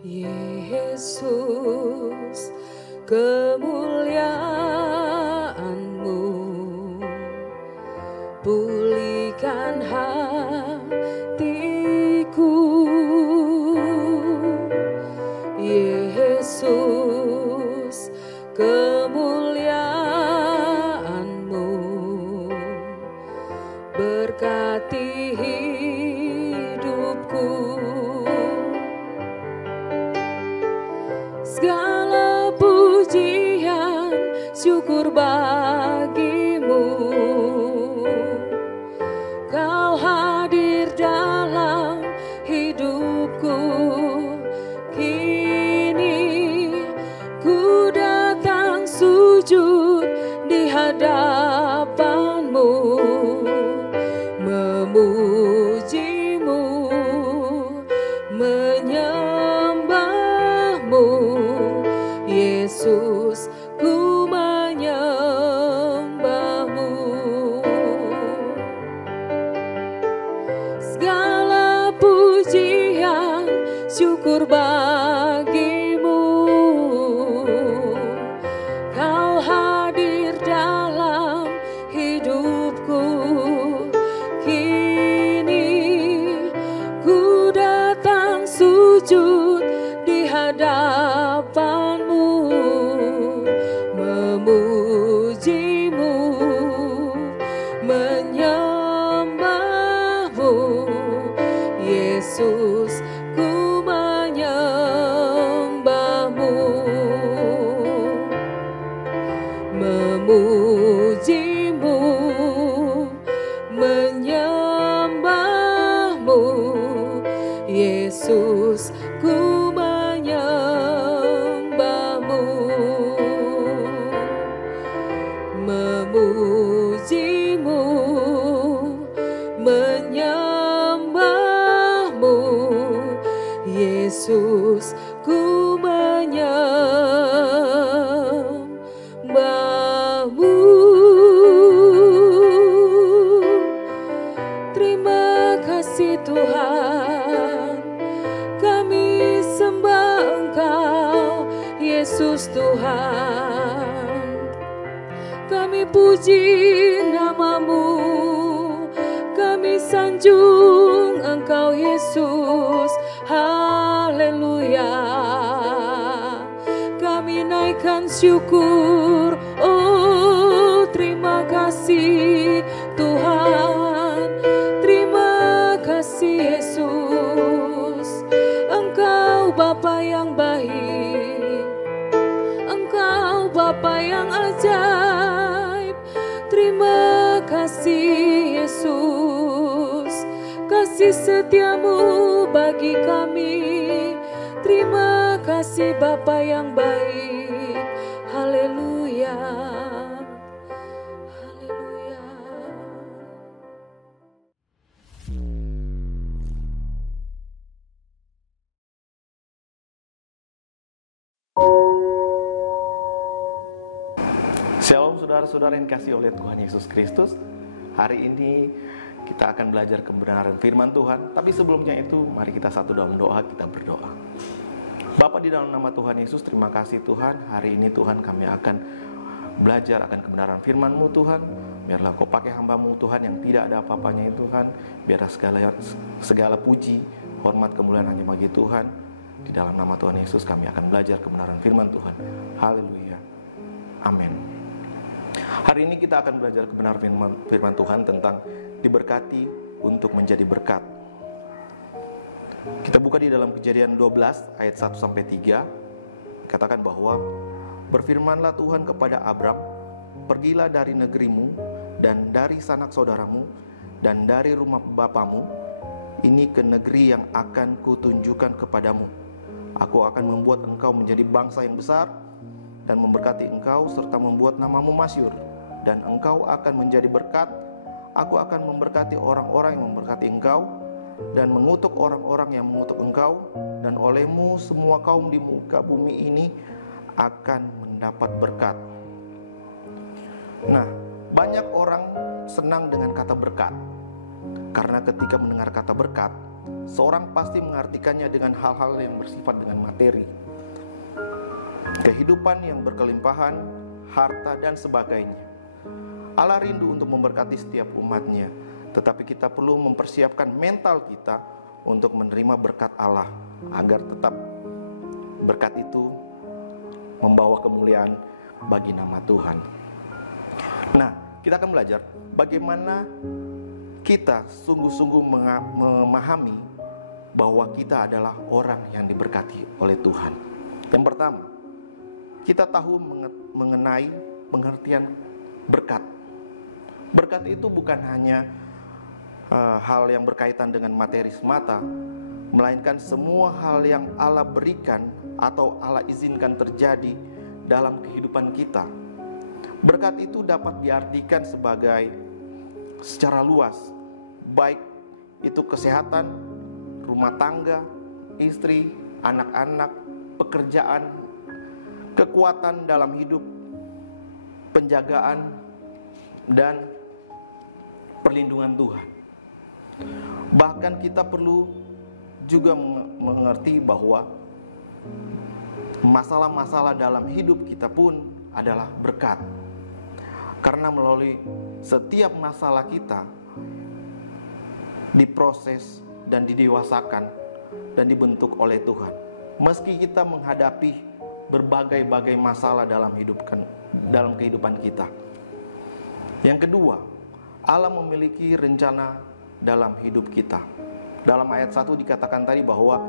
Yesus, kemuliaan-Mu pulihkan hatiku. Yesus, kemuliaan-Mu berkati hidupku. Segala pujian syukur bagi-Mu, Kau hadir dalam hidupku. Kini ku datang sujud di hadapan-Mu, memuji-Mu, menyembah-Mu. Yesus, ku menyembah-Mu. Segala pujian syukur bagi-Mu, Kau hadir dalam hidupku. Kini ku datang sujud di hadapan-Mu, memuji-Mu, menyembah-Mu. Yesus, ku menyembah-Mu, memuji-Mu, menyembah-Mu. Yesus, ku menyembah-Mu, memuji-Mu, menyembah-Mu. Yesus, ku menyembah-Mu. Terima kasih Tuhan, kami sembah Engkau, Yesus Tuhan. Kami puji nama-Mu, kami sanjung Engkau Yesus. Haleluya. Kami naikkan syukur, oh terima kasih Tuhan. Terima kasih Yesus. Engkau Bapa yang baik, Engkau Bapa yang ajaib. Terima kasih Yesus, kasih setia-Mu bagi kami. Terima kasih Bapa yang baik. Haleluya. Haleluya. Shalom saudara-saudara yang dikasihi oleh Tuhan Yesus Kristus. Hari ini kita akan belajar kebenaran firman Tuhan. Tapi sebelumnya itu, mari kita satu dalam doa, kita berdoa. Bapa, di dalam nama Tuhan Yesus, terima kasih Tuhan. Hari ini Tuhan, kami akan belajar akan kebenaran firman-Mu Tuhan. Biarlah Kau pakai hamba-Mu Tuhan yang tidak ada apa-apanya itu Tuhan. Biarlah segala puji, hormat, kemuliaan hanya bagi Tuhan. Di dalam nama Tuhan Yesus kami akan belajar kebenaran firman Tuhan. Haleluya. Amin. Hari ini kita akan belajar kebenaran firman Tuhan tentang diberkati untuk menjadi berkat. Kita buka di dalam Kejadian 12 ayat 1-3. Katakan bahwa berfirmanlah Tuhan kepada Abram, pergilah dari negerimu dan dari sanak saudaramu dan dari rumah bapamu ini ke negeri yang akan kutunjukkan kepadamu. Aku akan membuat engkau menjadi bangsa yang besar dan memberkati engkau serta membuat namamu masyhur, dan engkau akan menjadi berkat. Aku akan memberkati orang-orang yang memberkati engkau dan mengutuk orang-orang yang mengutuk engkau, dan olehmu semua kaum di muka bumi ini akan mendapat berkat. Nah, banyak orang senang dengan kata berkat, karena ketika mendengar kata berkat, seorang pasti mengartikannya dengan hal-hal yang bersifat dengan materi, kehidupan yang berkelimpahan, harta, dan sebagainya. Allah rindu untuk memberkati setiap umatnya, tetapi kita perlu mempersiapkan mental kita untuk menerima berkat Allah, agar tetap berkat itu membawa kemuliaan bagi nama Tuhan. Nah, kita akan belajar bagaimana kita sungguh-sungguh memahami bahwa kita adalah orang yang diberkati oleh Tuhan. Yang pertama, kita tahu mengenai pengertian berkat. Berkat itu bukan hanya hal yang berkaitan dengan materi semata, melainkan semua hal yang Allah berikan atau Allah izinkan terjadi dalam kehidupan kita. Berkat itu dapat diartikan sebagai secara luas, baik itu kesehatan, rumah tangga, istri, anak-anak, pekerjaan, kekuatan dalam hidup, penjagaan, dan perlindungan Tuhan. Bahkan kita perlu juga mengerti bahwa masalah-masalah dalam hidup kita pun adalah berkat. Karena melalui setiap masalah kita diproses dan didewasakan dan dibentuk oleh Tuhan. Meski kita menghadapi berbagai-bagai masalah dalam kehidupan kita. Yang kedua, Allah memiliki rencana dalam hidup kita. Dalam ayat 1 dikatakan tadi bahwa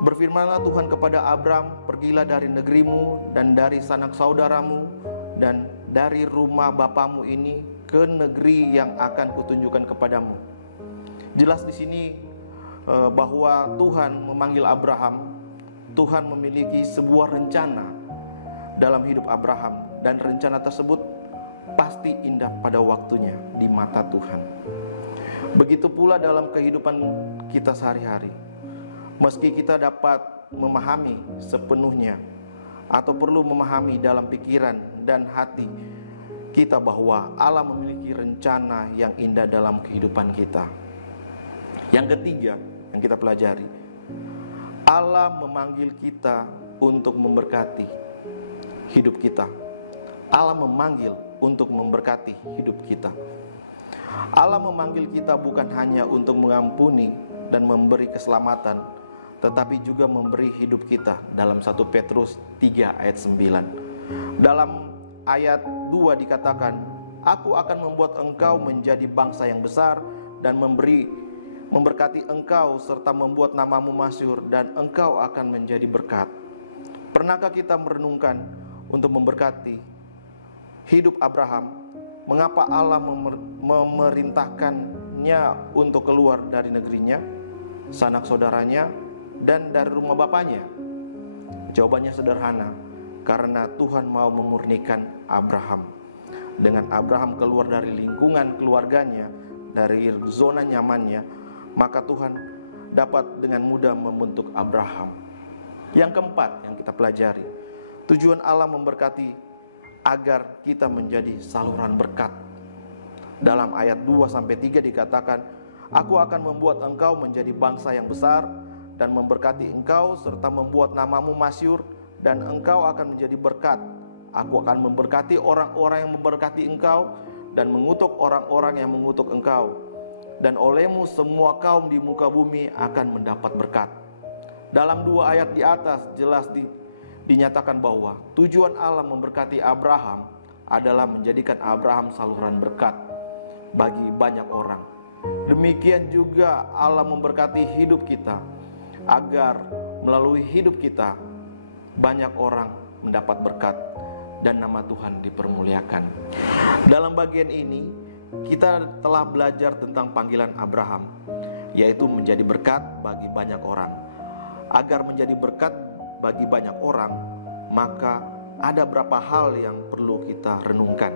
berfirmanlah Tuhan kepada Abram, pergilah dari negerimu dan dari sanak saudaramu dan dari rumah bapamu ini ke negeri yang akan kutunjukkan kepadamu. Jelas di sini bahwa Tuhan memanggil Abraham. Tuhan memiliki sebuah rencana dalam hidup Abraham, dan rencana tersebut pasti indah pada waktunya di mata Tuhan. Begitu pula dalam kehidupan kita sehari-hari. Meski kita dapat memahami sepenuhnya atau perlu memahami dalam pikiran dan hati kita bahwa Allah memiliki rencana yang indah dalam kehidupan kita. Yang ketiga yang kita pelajari, Allah memanggil kita untuk memberkati hidup kita. Allah memanggil untuk memberkati hidup kita. Allah memanggil kita bukan hanya untuk mengampuni dan memberi keselamatan, tetapi juga memberi hidup kita. Dalam 1 Petrus 3 ayat 9. Dalam ayat 2 dikatakan, aku akan membuat engkau menjadi bangsa yang besar dan memberkati engkau serta membuat namamu masyhur, dan engkau akan menjadi berkat. Pernahkah kita merenungkan untuk memberkati hidup Abraham? Mengapa Allah memerintahkannya untuk keluar dari negerinya, sanak saudaranya, dan dari rumah bapaknya? Jawabannya sederhana, karena Tuhan mau memurnikan Abraham. Dengan Abraham keluar dari lingkungan keluarganya, dari zona nyamannya, maka Tuhan dapat dengan mudah membentuk Abraham. Yang keempat yang kita pelajari, tujuan Allah memberkati agar kita menjadi saluran berkat. Dalam ayat 2-3 dikatakan, aku akan membuat engkau menjadi bangsa yang besar dan memberkati engkau serta membuat namamu masyhur, dan engkau akan menjadi berkat. Aku akan memberkati orang-orang yang memberkati engkau dan mengutuk orang-orang yang mengutuk engkau, dan olehmu semua kaum di muka bumi akan mendapat berkat. Dalam 2 ayat di atas jelas dinyatakan bahwa tujuan Allah memberkati Abraham adalah menjadikan Abraham saluran berkat bagi banyak orang. Demikian juga Allah memberkati hidup kita, agar melalui hidup kita banyak orang mendapat berkat dan nama Tuhan dipermuliakan. Dalam bagian ini kita telah belajar tentang panggilan Abraham, yaitu menjadi berkat bagi banyak orang. Agar menjadi berkat bagi banyak orang, maka ada beberapa hal yang perlu kita renungkan.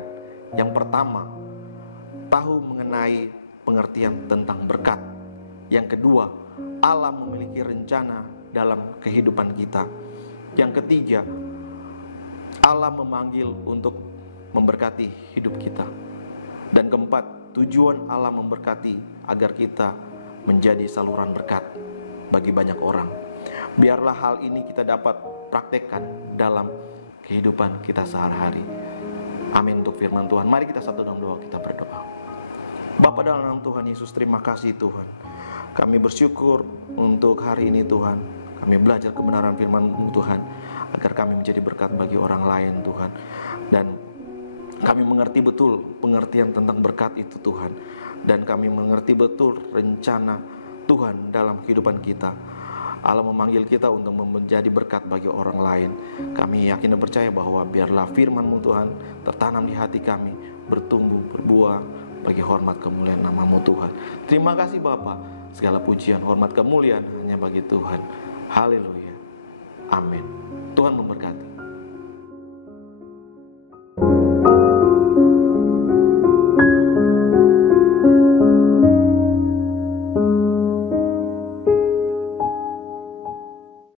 Yang pertama, tahu mengenai pengertian tentang berkat. Yang kedua, Allah memiliki rencana dalam kehidupan kita. Yang ketiga, Allah memanggil untuk memberkati hidup kita. Dan keempat, tujuan Allah memberkati agar kita menjadi saluran berkat bagi banyak orang. Biarlah hal ini kita dapat praktekkan dalam kehidupan kita sehari-hari. Amin untuk firman Tuhan. Mari kita satu dalam doa, kita berdoa. Bapa dalam nama Tuhan Yesus, terima kasih Tuhan. Kami bersyukur untuk hari ini Tuhan. Kami belajar kebenaran firman Tuhan, agar kami menjadi berkat bagi orang lain Tuhan. Dan kami mengerti betul pengertian tentang berkat itu Tuhan. Dan kami mengerti betul rencana Tuhan dalam kehidupan kita. Allah memanggil kita untuk menjadi berkat bagi orang lain. Kami yakin dan percaya bahwa biarlah firman-Mu Tuhan tertanam di hati kami, bertumbuh, berbuah bagi hormat kemuliaan nama-Mu Tuhan. Terima kasih Bapa. Segala pujian, hormat, kemuliaan hanya bagi Tuhan. Haleluya. Amin. Tuhan memberkati.